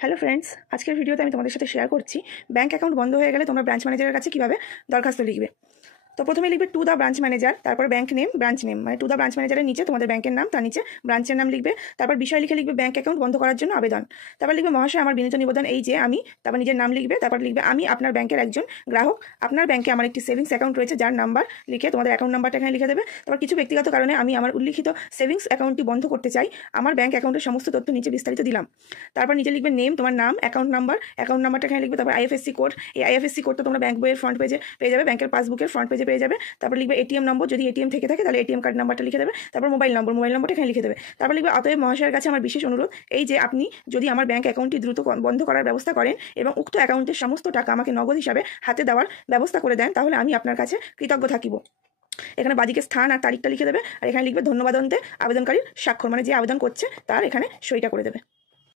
Hello friends, আজকের ভিডিওতে আমি তোমাদের সাথে শেয়ার করছি ব্যাঙ্ক অ্যাকাউন্ট বন্ধ হয়ে গেলে তোমরা ব্রাঞ্চ ম্যানেজারের কাছে কীভাবে দরখাস্ত লিখবে। তো প্রথমে লিখবে টু দ্য ব্রাঞ্চ ম্যানেজার, তারপর ব্যাঙ্ক নেম, ব্রাঞ্চ নেম, মানে টু দ্য ব্রাঞ্চ ম্যানেজারের নিচে তোমাদের ব্যাঙ্কের নাম, তার নিচে ব্রাঞ্চের নাম লিখবে। তারপর বিষয় লিখবে ব্যাঙ্ক অ্যাকাউন্ট বন্ধ করার জন্য আবেদন। তারপর লিখবে মহাশয়, আমার বিনীত নিবেদন এই যে আমি, তারপর নিজের নাম লিখবে। তারপর লিখবে আমি আপনার ব্যাঙ্কের একজন গ্রাহক, আপনার ব্যাঙ্কে আমার একটি সেভিংস অ্যাকাউন্ট রয়েছে যার নাম্বার লিখে তোমাদের অ্যাকাউন্ট নাম্বারটা এখানে লিখে দেবে। তারপর কিছু ব্যক্তিগত কারণে আমি আমার উল্লিখিত সেভিংস অ্যাকাউন্টটি বন্ধ করতে চাই, আমার ব্যাঙ্ক অ্যাকাউন্টের সমস্ত তথ্য নিচে বিস্তারিত দিলাম। তারপর নিচে লিখবে নেম, তোমার নাম, অ্যাকাউন্ট নাম্বারটা এখানে লিখবে। তারপর আইএফএসসি কোড, এই আইএফএসসি কোডটা তোমরা ব্যাঙ্ক বইয়ের ফ্রন্ট পেজে পেয়ে যাবে, ব্যাঙ্কের পাসবুকের ফ্রন্ট পেজে পেয়ে যাবে। তারপর লিখবে এটিএম নম্বর, যদি এটিএম থেকে থাকে তাহলে এটিএম কার্ড নাম্বারটা লিখে দেবে। তারপর মোবাইল নম্বরটা এখানে লিখে দেবে। তারপর লিখবে অতএব মহাশয়ের কাছে আমার বিশেষ অনুরোধ এই যে আপনি যদি আমার ব্যাঙ্ক অ্যাকাউন্টটি দ্রুত বন্ধ করার ব্যবস্থা করেন এবং উক্ত অ্যাকাউন্টের সমস্ত টাকা আমাকে নগদ হিসাবে হাতে দেওয়ার ব্যবস্থা করে দেন, তাহলে আমি আপনার কাছে কৃতজ্ঞ থাকিব। এখানে বাদিকে স্থান আর তারিখটা লিখে দেবে, আর এখানে লিখবে ধন্যবাদ অন্তে আবেদনকারীর স্বাক্ষর, মানে যে আবেদন করছে তার এখানে সইটা করে দেবে।